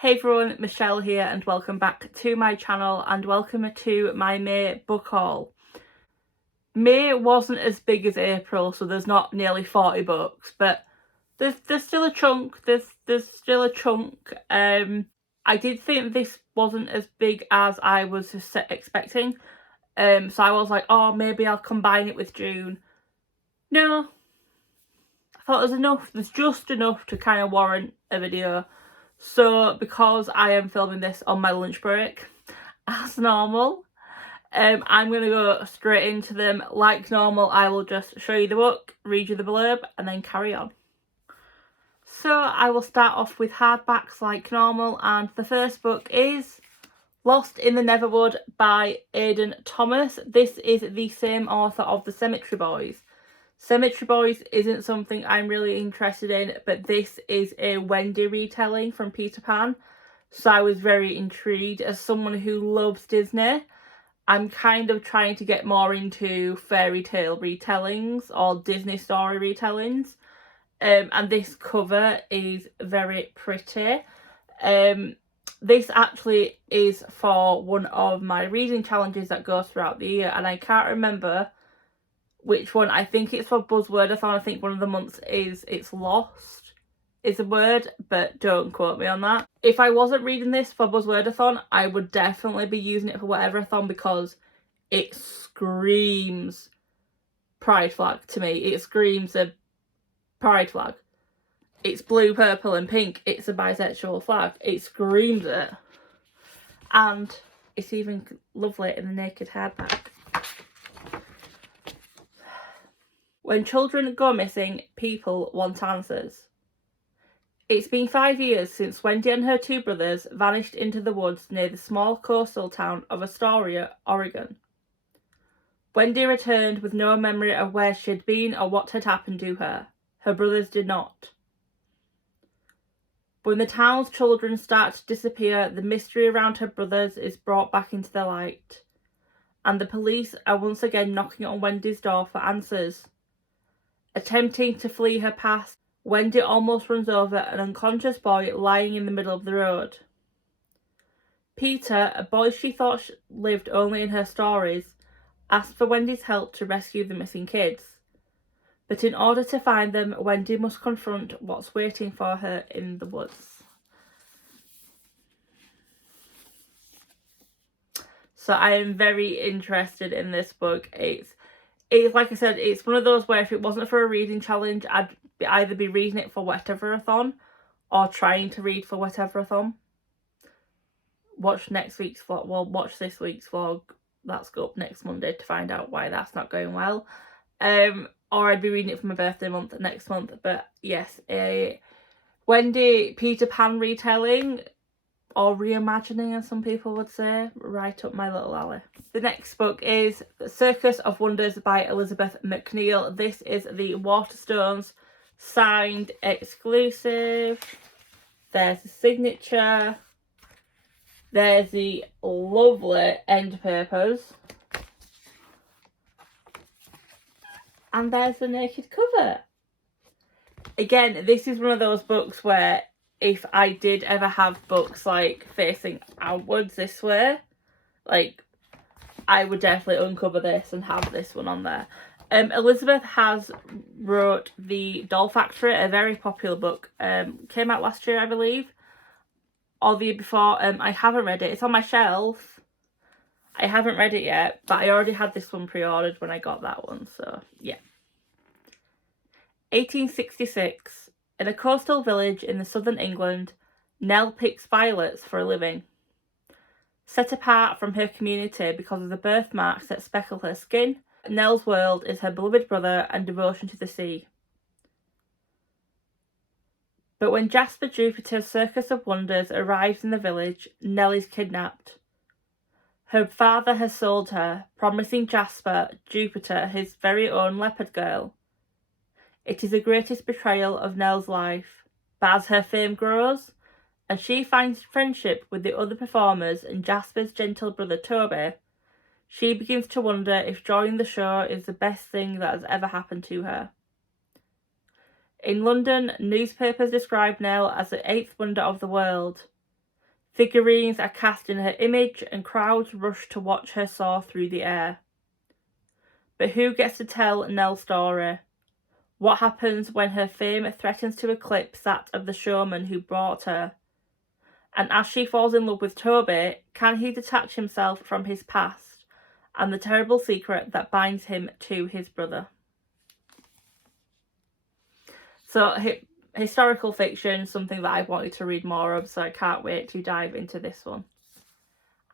Hey everyone, Michelle here and welcome back to my channel and welcome to my May book haul. May wasn't as big as April, so there's not nearly 40 books, but there's still a chunk. There's still a chunk. I did think this wasn't as big as I was expecting. So I was like, oh, maybe I'll combine it with June. No. I thought there's just enough to kind of warrant a video. So because I am filming this on my lunch break, as normal, I'm going to go straight into them. Like normal, I will just show you the book, read you the blurb, and then carry on. So I will start off with hardbacks like normal, and the first book is Lost in the Neverwood by Aidan Thomas. This is the same author of The Cemetery Boys. Cemetery Boys isn't something I'm really interested in, but this is a Wendy retelling from Peter Pan, so I was very intrigued. As someone who loves Disney, I'm kind of trying to get more into fairy tale retellings or Disney story retellings, and this cover is very pretty. This actually is for one of my reading challenges that goes throughout the year, and I can't remember which one. I think it's for Buzzwordathon. I think one of the months is It's Lost is a word, but don't quote me on that. If I wasn't reading this for Buzzwordathon, I would definitely be using it for whatever-a-thon because it screams pride flag to me. It screams a pride flag. It's blue, purple and pink. It's a bisexual flag. It screams it. And it's even lovely in the naked hardback. When children go missing, people want answers. It's been 5 years since Wendy and her two brothers vanished into the woods near the small coastal town of Astoria, Oregon. Wendy returned with no memory of where she had been or what had happened to her. Her brothers did not. When the town's children start to disappear, the mystery around her brothers is brought back into the light, and the police are once again knocking on Wendy's door for answers. Attempting to flee her past, Wendy almost runs over an unconscious boy lying in the middle of the road. Peter, a boy she thought lived only in her stories, asks for Wendy's help to rescue the missing kids. But in order to find them, Wendy must confront what's waiting for her in the woods. So I am very interested in this book. It's like I said, it's one of those where if it wasn't for a reading challenge, I'd either be reading it for whatever-a-thon or trying to read for whatever-a-thon. Watch next week's vlog. Well, watch this week's vlog. That's go up next Monday to find out why that's not going well. Or I'd be reading it for my birthday month next month. But yes, a Wendy Peter Pan retelling, or reimagining as some people would say, right up my little alley. The next book is Circus of Wonders by Elizabeth McNeil. This is the Waterstones signed exclusive. There's the signature. There's the lovely end papers. And there's the naked cover. Again, this is one of those books where if I did ever have books like facing outwards this way, like I would definitely uncover this and have this one on there. Elizabeth has wrote The Doll Factory, a very popular book. Came out last year, I believe, or the year before. I haven't read it. It's on my shelf. I haven't read it yet, but I already had this one pre-ordered when I got that one, so yeah. 1866. In a coastal village in the southern England, Nell picks violets for a living. Set apart from her community because of the birthmarks that speckle her skin, Nell's world is her beloved brother and devotion to the sea. But when Jasper Jupiter's Circus of Wonders arrives in the village, Nell is kidnapped. Her father has sold her, promising Jasper Jupiter his very own leopard girl. It is the greatest betrayal of Nell's life, but as her fame grows, and she finds friendship with the other performers and Jasper's gentle brother Toby, she begins to wonder if joining the show is the best thing that has ever happened to her. In London, newspapers describe Nell as the eighth wonder of the world. Figurines are cast in her image and crowds rush to watch her soar through the air. But who gets to tell Nell's story? What happens when her fame threatens to eclipse that of the showman who brought her? And as she falls in love with Toby, can he detach himself from his past and the terrible secret that binds him to his brother? So, historical fiction, something that I've wanted to read more of, so I can't wait to dive into this one.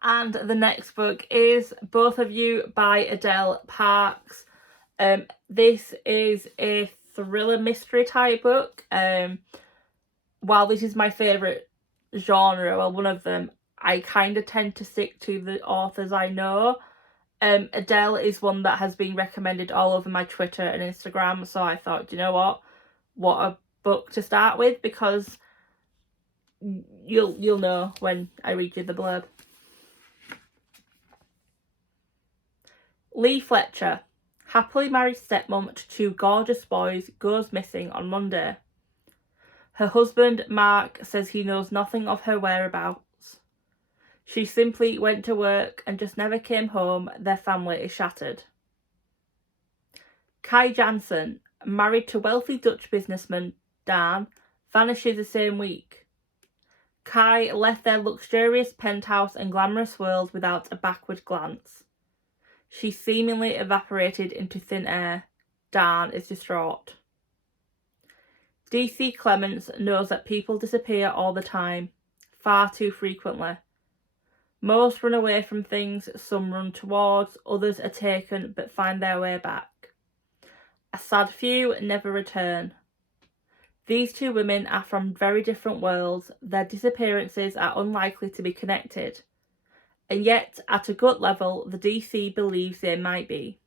And the next book is Both of You by Adele Parks. This is a thriller mystery type book. While this is my favourite genre, well, one of them, I kind of tend to stick to the authors I know. Adele is one that has been recommended all over my Twitter and Instagram, so I thought, you know what a book to start with, because you'll know when I read you the blurb. Lee Fletcher, happily married stepmom to two gorgeous boys, goes missing on Monday. Her husband, Mark, says he knows nothing of her whereabouts. She simply went to work and just never came home. Their family is shattered. Kai Jansen, married to wealthy Dutch businessman Dan, vanishes the same week. Kai left their luxurious penthouse and glamorous world without a backward glance. She seemingly evaporated into thin air. Dan is distraught. DC Clements knows that people disappear all the time, far too frequently. Most run away from things, some run towards, others are taken but find their way back. A sad few never return. These two women are from very different worlds. Their disappearances are unlikely to be connected. And yet, at a gut level, the DC believes they might be.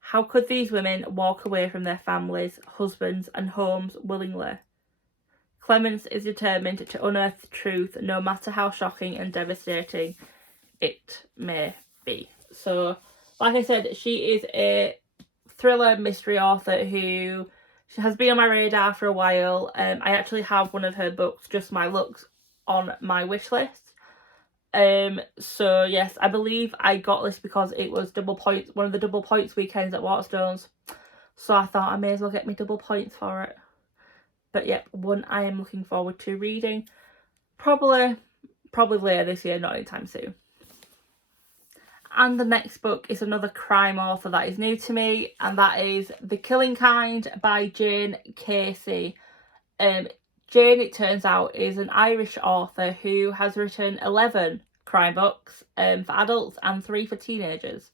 How could these women walk away from their families, husbands and homes willingly? Clements is determined to unearth the truth, no matter how shocking and devastating it may be. So, like I said, she is a thriller mystery author who has been on my radar for a while. I actually have one of her books, Just My Looks, on my wish list. So yes, I believe I got this because it was double points, one of the double points weekends at Waterstones. So I thought I may as well get me double points for it. But yep, one I am looking forward to reading. Probably later this year, not anytime soon. And the next book is another crime author that is new to me, and that is The Killing Kind by Jane Casey. Jane, it turns out, is an Irish author who has written 11 crime books for adults and 3 for teenagers.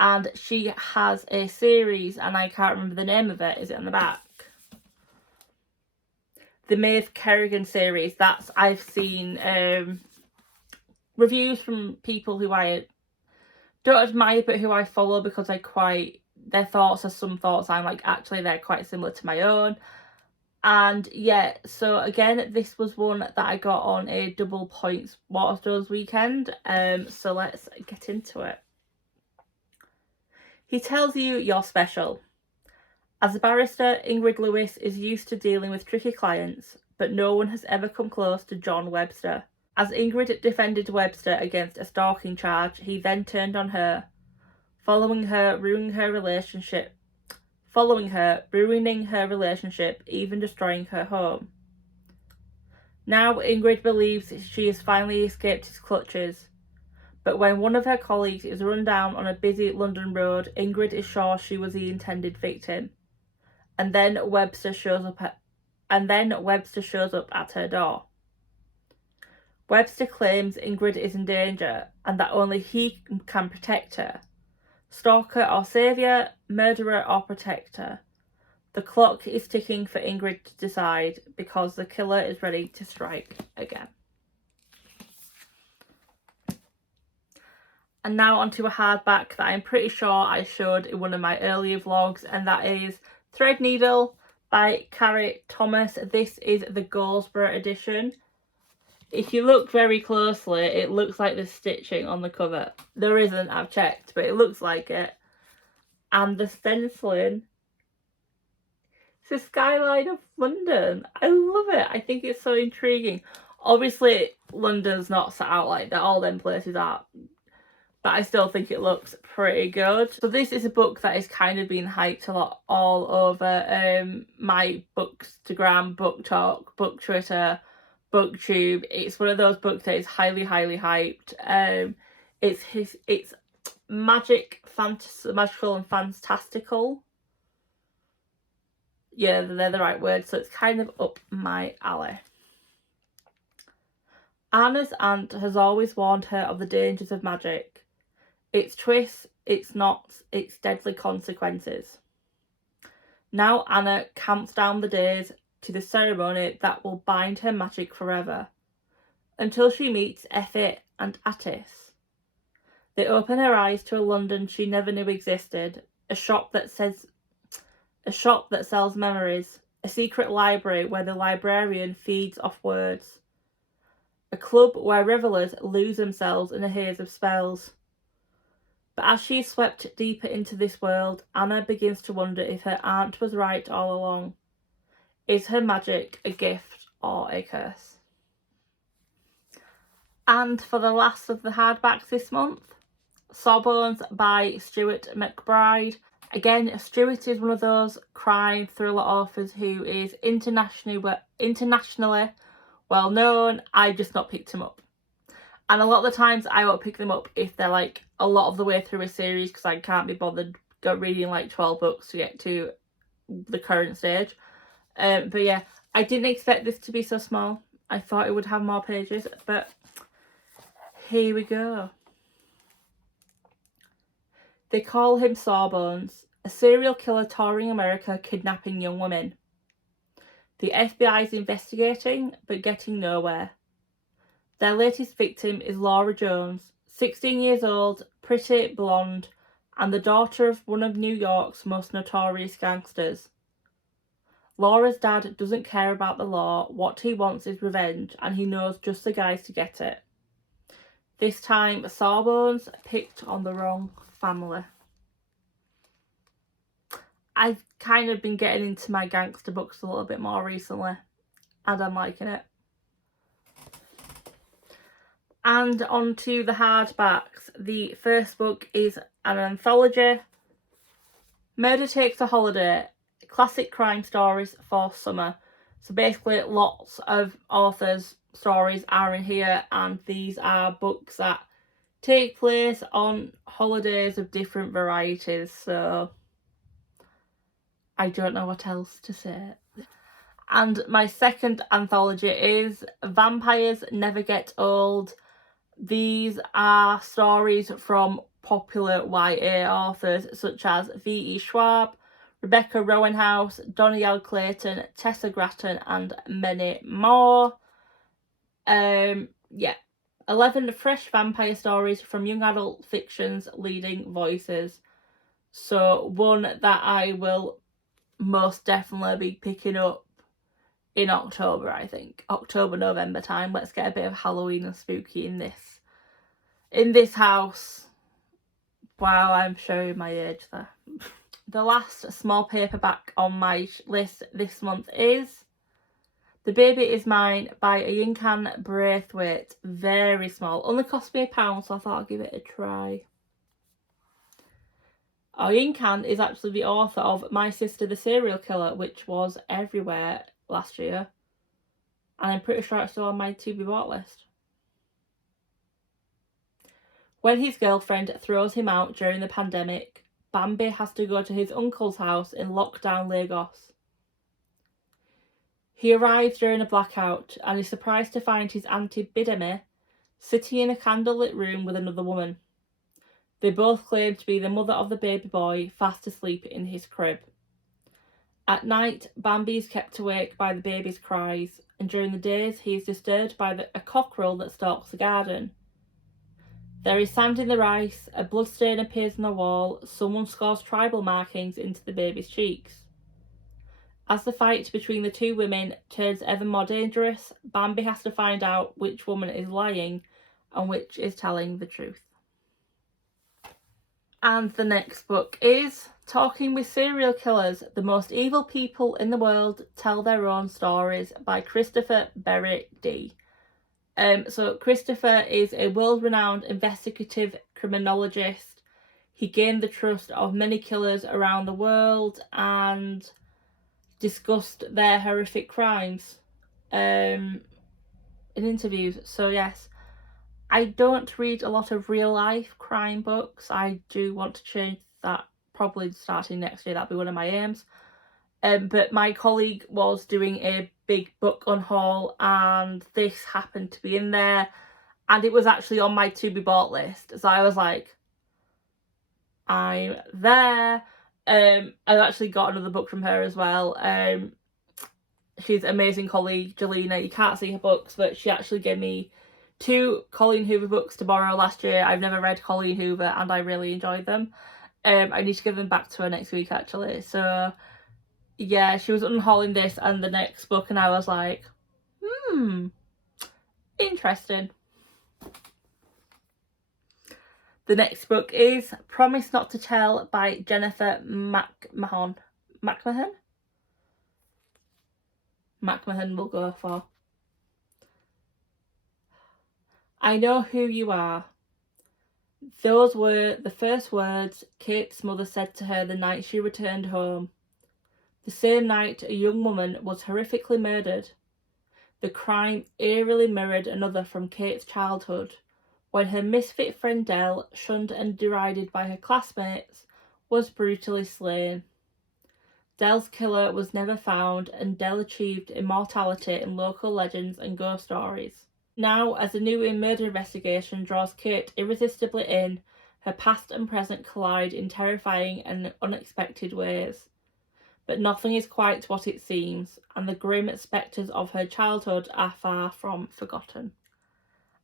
And she has a series, and I can't remember the name of it. Is it on the back? The Maeve Kerrigan series. I've seen reviews from people who I don't admire but who I follow, because their thoughts are some thoughts I'm like, actually they're quite similar to my own. And yeah, so again, this was one that I got on a double points Waterstones weekend. So let's get into it. He tells you you're special. As a barrister, Ingrid Lewis is used to dealing with tricky clients, but no one has ever come close to John Webster. As Ingrid defended Webster against a stalking charge, he then turned on her, ruining her relationship, even destroying her home. Now Ingrid believes she has finally escaped his clutches, but when one of her colleagues is run down on a busy London road, Ingrid is sure she was the intended victim. And then Webster shows up at her door. Webster claims Ingrid is in danger and that only he can protect her. Stalker or saviour, murderer or protector. The clock is ticking for Ingrid to decide, because the killer is ready to strike again. And now onto a hardback that I'm pretty sure I showed in one of my earlier vlogs, and that is Threadneedle by Carrie Thomas. This is the Goldsboro edition. If you look very closely, it looks like there's stitching on the cover. There isn't, I've checked, but it looks like it. And the stenciling, it's the skyline of London. I love it. I think it's so intriguing. Obviously, London's not set out like that, all them places are, but I still think it looks pretty good. So this is a book that is kind of being hyped a lot all over my Bookstagram, Book Talk, Book Twitter, BookTube. It's one of those books that is highly, highly hyped. It's magical and fantastical. Yeah, they're the right words, so it's kind of up my alley. Anna's aunt has always warned her of the dangers of magic. Its twists, its knots, its deadly consequences. Now Anna counts down the days to the ceremony that will bind her magic forever, until she meets Effie and Attis. They open her eyes to a London she never knew existed, a shop that sells memories, a secret library where the librarian feeds off words, a club where revellers lose themselves in a haze of spells. But as she is swept deeper into this world, Anna begins to wonder if her aunt was right all along. Is her magic a gift or a curse? And for the last of the hardbacks this month, Sawbones by Stuart McBride. Again, Stuart is one of those crime thriller authors who is internationally well known. I've just not picked him up. And a lot of the times I won't pick them up if they're like a lot of the way through a series, because I can't be bothered reading like 12 books to get to the current stage. But yeah, I didn't expect this to be so small. I thought it would have more pages, but here we go. They call him Sawbones, a serial killer touring America kidnapping young women. The FBI is investigating, but getting nowhere. Their latest victim is Laura Jones, 16 years old, pretty, blonde, and the daughter of one of New York's most notorious gangsters. Laura's dad doesn't care about the law. What he wants is revenge, and he knows just the guys to get it. This time, Sawbones picked on the wrong family. I've kind of been getting into my gangster books a little bit more recently, and I'm liking it. And on to the hardbacks. The first book is an anthology, Murder Takes a Holiday, classic crime stories for summer. So basically lots of authors' stories are in here, and these are books that take place on holidays of different varieties, so I don't know what else to say. And my second anthology is Vampires Never Get Old. These are stories from popular YA authors such as V.E. Schwab, Rebecca Rowanhouse, Donielle Clayton, Tessa Gratton, and many more. 11 fresh vampire stories from young adult fiction's leading voices. So one that I will most definitely be picking up in October, I think. October, November time. Let's get a bit of Halloween and spooky in this house. Wow, I'm showing my age there. The last small paperback on my list this month is The Baby Is Mine by Yinkan Braithwaite. Very small. Only cost me £1, so I thought I'd give it a try. Yinkan is actually the author of My Sister the Serial Killer, which was everywhere last year. And I'm pretty sure it's still on my to-be-bought list. When his girlfriend throws him out during the pandemic, Bambi has to go to his uncle's house in lockdown Lagos. He arrives during a blackout and is surprised to find his auntie Bidemi sitting in a candlelit room with another woman. They both claim to be the mother of the baby boy fast asleep in his crib. At night, Bambi is kept awake by the baby's cries, and during the days he is disturbed by a cockerel that stalks the garden. There is sand in the rice, a bloodstain appears on the wall, someone scores tribal markings into the baby's cheeks. As the fight between the two women turns ever more dangerous, Bambi has to find out which woman is lying and which is telling the truth. And the next book is Talking with Serial Killers, The Most Evil People in the World Tell Their Own Stories by Christopher Berry D. So Christopher is a world-renowned investigative criminologist. He gained the trust of many killers around the world and discussed their horrific crimes in interviews. So yes, I don't read a lot of real-life crime books. I do want to change that, probably starting next year. That'll be one of my aims. But my colleague was doing a big book unhaul and this happened to be in there, and it was actually on my to be bought list. So I was like, I'm there. I actually got another book from her as well. She's an amazing colleague, Jelena. You can't see her books, but she actually gave me 2 Colleen Hoover books to borrow last year. I've never read Colleen Hoover and I really enjoyed them. I need to give them back to her next week actually. So yeah, she was unhauling this and the next book and I was like, interesting. The next book is Promise Not to Tell by Jennifer McMahon. McMahon will go for. I know who you are. Those were the first words Kate's mother said to her the night she returned home. The same night a young woman was horrifically murdered. The crime eerily mirrored another from Kate's childhood, when her misfit friend Dell, shunned and derided by her classmates, was brutally slain. Dell's killer was never found, and Dell achieved immortality in local legends and ghost stories. Now, as a new murder investigation draws Kate irresistibly in, her past and present collide in terrifying and unexpected ways. But nothing is quite what it seems, and the grim spectres of her childhood are far from forgotten.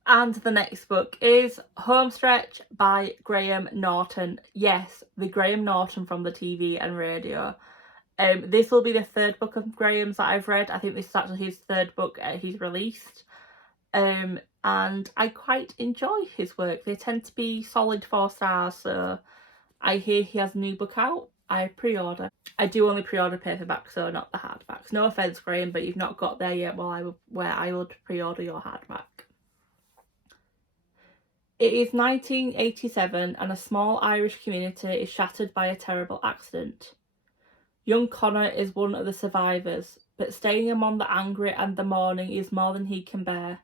And the next book is Homestretch by Graham Norton. Yes, the Graham Norton from the TV and radio. This will be the 3rd book of Graham's that I've read. I think this is actually his 3rd book he's released. And I quite enjoy his work. They tend to be solid 4 stars, so I hear he has a new book out. I pre-order. I do only pre-order paperback, so not the hardbacks. No offence, Graham, but you've not got there yet where I would pre-order your hardback. It is 1987 and a small Irish community is shattered by a terrible accident. Young Connor is one of the survivors, but staying among the angry and the mourning is more than he can bear.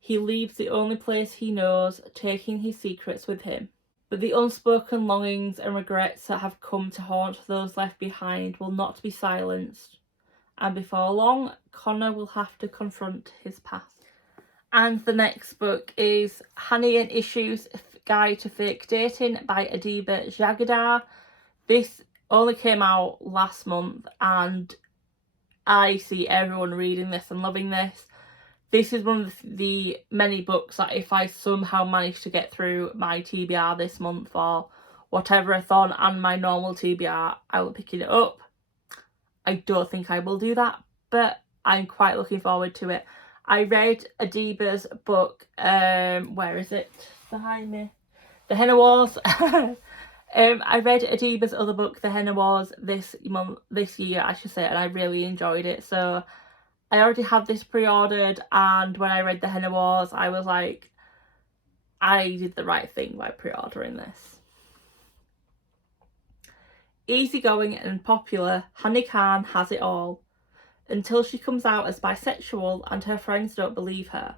He leaves the only place he knows, taking his secrets with him. But the unspoken longings and regrets that have come to haunt those left behind will not be silenced, and before long, Connor will have to confront his past. And the next book is Honey and Issues Guide to Fake Dating by Adiba Jagadar. This only came out last month and I see everyone reading this and loving this. This is one of the many books that if I somehow manage to get through my TBR this month or whatever-a-thon and my normal TBR, I will pick it up. I don't think I will do that, but I'm quite looking forward to it. I read Adiba's book, where is it? Behind me. The Henna Wars. I read Adiba's other book, The Henna Wars, this year, I should say, and I really enjoyed it. So I already had this pre-ordered, and when I read The Henna Wars, I was like, I did the right thing by pre-ordering this. Easygoing and popular, Honey Khan has it all, until she comes out as bisexual and her friends don't believe her.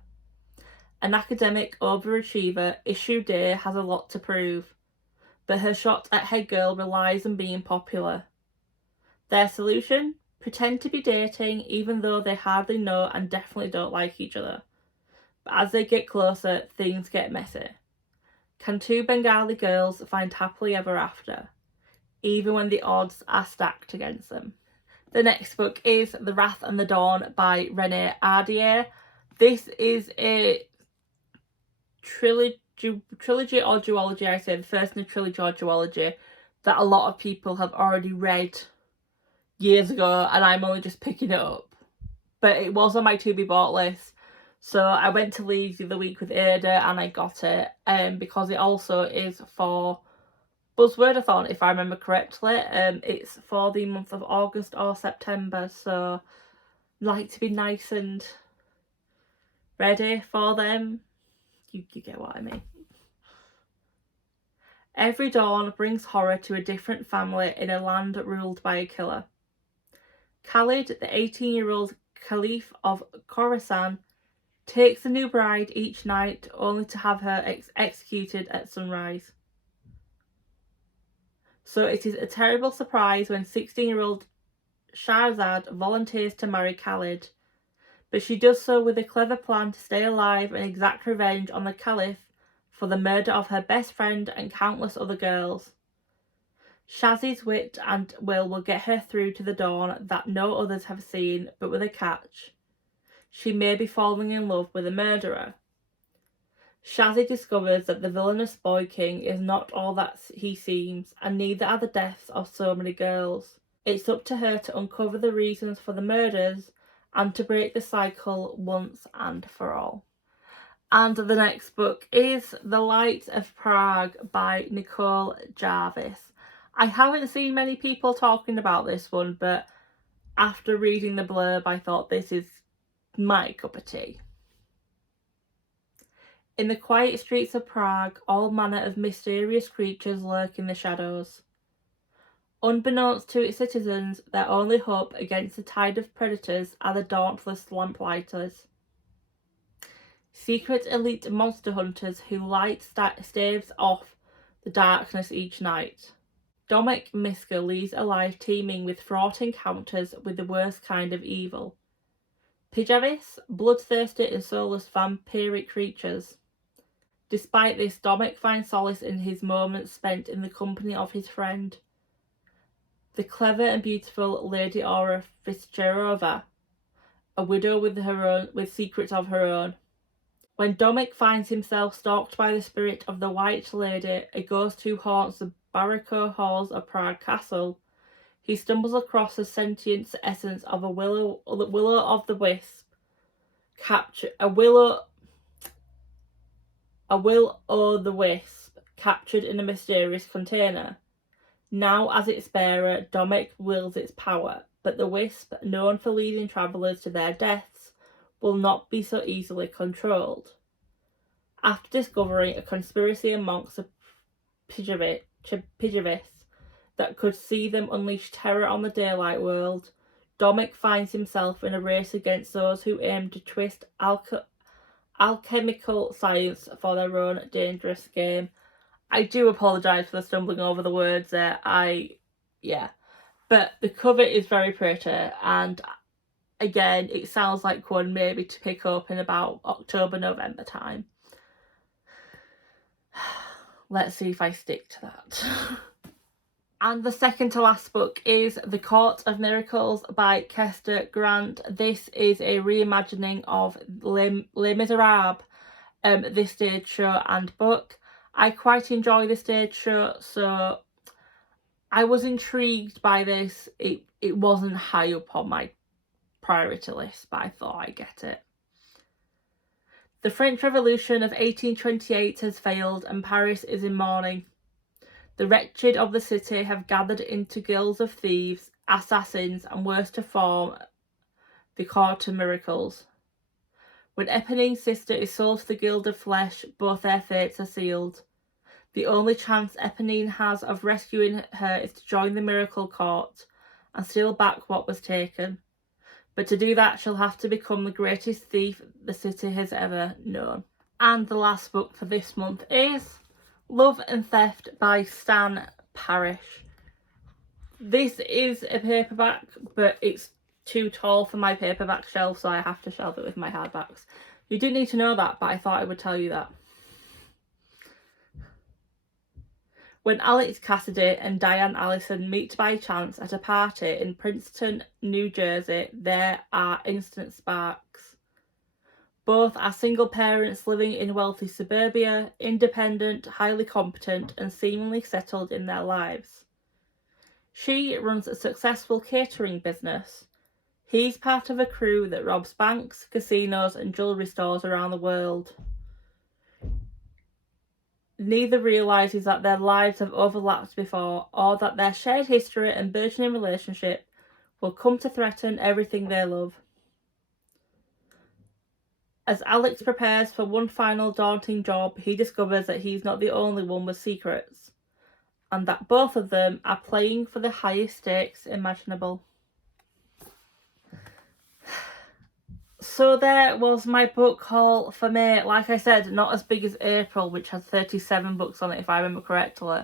An academic overachiever, Issue Day has a lot to prove, but her shot at head girl relies on being popular. Their solution? Pretend to be dating even though they hardly know and definitely don't like each other. But as they get closer, things get messy. Can 2 Bengali girls find happily ever after, even when the odds are stacked against them? The next book is The Wrath and the Dawn by Renee Ardier. This is a trilogy or duology, I say, the first in a trilogy or duology that a lot of people have already read years ago and I'm only just picking it up. But it was on my to be bought list. So I went to Leeds the other week with Ada and I got it because it also is for Buzzwordathon, if I remember correctly. It's for the month of August or September, so I like to be nice and Ready for them? You get what I mean. Every dawn brings horror to a different family in a land ruled by a killer. Khalid, the 18-year-old Caliph of Khorasan, takes the new bride each night only to have her executed at sunrise. So it is a terrible surprise when 16-year-old Shahzad volunteers to marry Khalid, but she does so with a clever plan to stay alive and exact revenge on the Caliph for the murder of her best friend and countless other girls. Shazzy's wit and will get her through to the dawn that no others have seen, but with a catch. She may be falling in love with a murderer. Shazzy discovers that the villainous boy king is not all that he seems, and neither are the deaths of so many girls. It's up to her to uncover the reasons for the murders and to break the cycle once and for all. And the next book is The Light of Prague by Nicole Jarvis. I haven't seen many people talking about this one, but after reading the blurb, I thought this is my cup of tea. In the quiet streets of Prague, all manner of mysterious creatures lurk in the shadows. Unbeknownst to its citizens, their only hope against the tide of predators are the dauntless lamplighters. Secret elite monster hunters who light staves off the darkness each night. Domek Miska leads a life teeming with fraught encounters with the worst kind of evil. Pijavis, bloodthirsty and soulless vampiric creatures. Despite this, Domek finds solace in his moments spent in the company of his friend, the clever and beautiful Lady Aura Fitzgerova, a widow with secrets of her own. When Domek finds himself stalked by the spirit of the White Lady, a ghost who haunts the barocco halls of Prague Castle, he stumbles across the sentient essence of a will o' the wisp, captured in a mysterious container. Now, as its bearer, Domek wields its power, but the wisp, known for leading travellers to their deaths, will not be so easily controlled. After discovering a conspiracy amongst the Pijavis that could see them unleash terror on the daylight world, Domek finds himself in a race against those who aim to twist alchemical science for their own dangerous game. I do apologise for the stumbling over the words there. But the cover is very pretty, and again, it sounds like one maybe to pick up in about October, November time. Let's see if I stick to that. And the second to last book is The Court of Miracles by Kester Grant. This is a reimagining of Les Miserables, this stage show and book. I quite enjoy the stage show, so I was intrigued by this. It wasn't high up on my priority list, but I thought I'd get it. The French Revolution of 1828 has failed and Paris is in mourning. The wretched of the city have gathered into guilds of thieves, assassins, and worse to form the Court of Miracles. When Eponine's sister is sold to the Guild of Flesh, both their fates are sealed. The only chance Eponine has of rescuing her is to join the Miracle Court and steal back what was taken. But to do that, she'll have to become the greatest thief the city has ever known. And the last book for this month is Love and Theft by Stan Parrish. This is a paperback, but it's too tall for my paperback shelf, so I have to shelve it with my hardbacks. You didn't need to know that, but I thought I would tell you that. When Alex Cassidy and Diane Allison meet by chance at a party in Princeton, New Jersey, there are instant sparks. Both are single parents living in wealthy suburbia, independent, highly competent, and seemingly settled in their lives. She runs a successful catering business. He's part of a crew that robs banks, casinos, and jewellery stores around the world. Neither realises that their lives have overlapped before, or that their shared history and burgeoning relationship will come to threaten everything they love. As Alex prepares for one final daunting job, he discovers that he's not the only one with secrets, and that both of them are playing for the highest stakes imaginable. So there was my book haul for May. Like I said, not as big as April, which has 37 books on it if I remember correctly,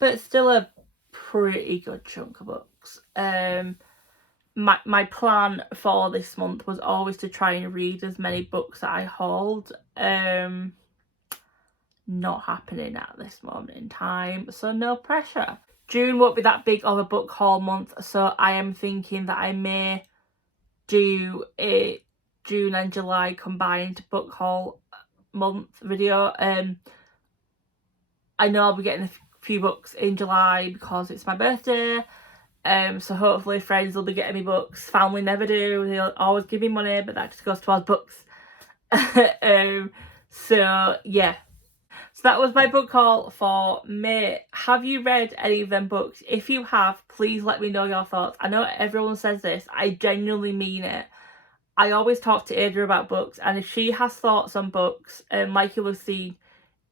but still a pretty good chunk of books. My plan for this month was always to try and read as many books that I hauled. Not happening at this moment in time, so no pressure. June won't be that big of a book haul month, so I am thinking that I may do a June and July combined book haul month video. I know I'll be getting a few books in July because it's my birthday. So hopefully friends will be getting me books. Family never do. They'll always give me money, but that just goes towards books. So yeah. So that was my book haul for May. Have you read any of them books? If you have, please let me know your thoughts. I know everyone says this. I genuinely mean it. I always talk to Ada about books, and if she has thoughts on books, like you'll have seen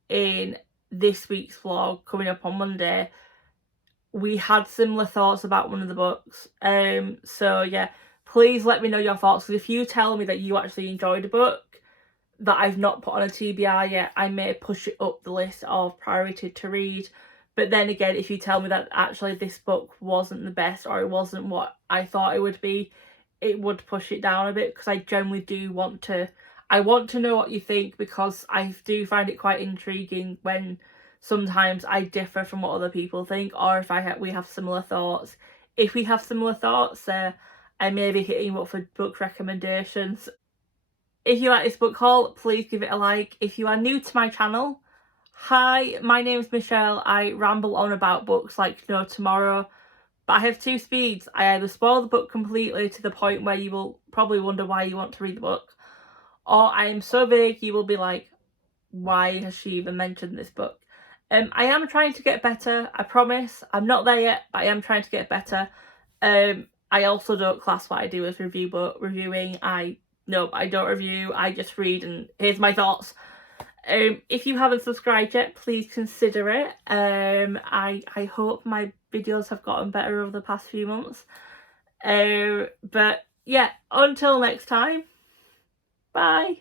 in this week's vlog coming up on Monday, we had similar thoughts about one of the books. So yeah, please let me know your thoughts, because if you tell me that you actually enjoyed a book that I've not put on a TBR yet, I may push it up the list of priority to read. But then again, if you tell me that actually this book wasn't the best, or it wasn't what I thought it would be, it would push it down a bit, because I generally do want to know what you think, because I do find it quite intriguing when sometimes I differ from what other people think, or if we have similar thoughts. If we have similar thoughts, I may be hitting you up for book recommendations. If you like this book haul, please give it a like. If you are new to my channel, hi, my name's Michelle. I ramble on about books like no tomorrow, but I have two speeds. I either spoil the book completely to the point where you will probably wonder why you want to read the book, or I am so vague you will be like, why has she even mentioned this book? I am trying to get better, I promise. I'm not there yet, but I am trying to get better. I also don't class what I do as reviewing. I don't review, I just read and here's my thoughts. If you haven't subscribed yet, please consider it. I hope my videos have gotten better over the past few months. But yeah, until next time, bye.